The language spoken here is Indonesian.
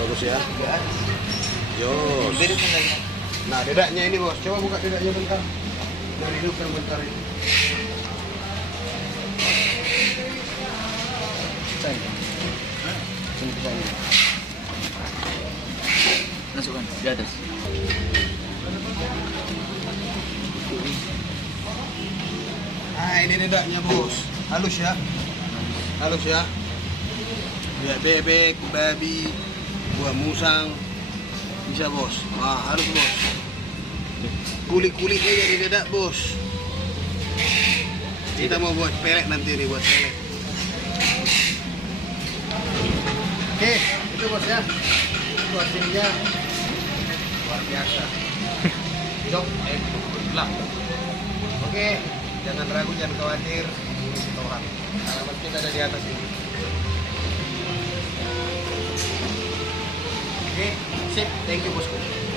bagus ya. Ya. Jos. Beresin lagi. Nah, dedaknya ini bos, coba buka dedaknya bentar. Dari hidupkan bentar ini. Sini ke sana. Masukkan di atas. Nah, ini dedaknya bos. Halus ya. Halus ya. Ya, bebek, babi, buah musang. Bisa bos. Wah, halus bos. Kulit-kulitnya jadi dedak bos. Kita mau buat pelek nanti nih, buat pelek. Oke, itu bos ya. Itu hasilnya luar biasa. Jok, pulang. Oke, jangan ragu, jangan khawatir. Ini setoran. Alamat kita ada di atas ini. Oke, sip. Thank you bosku.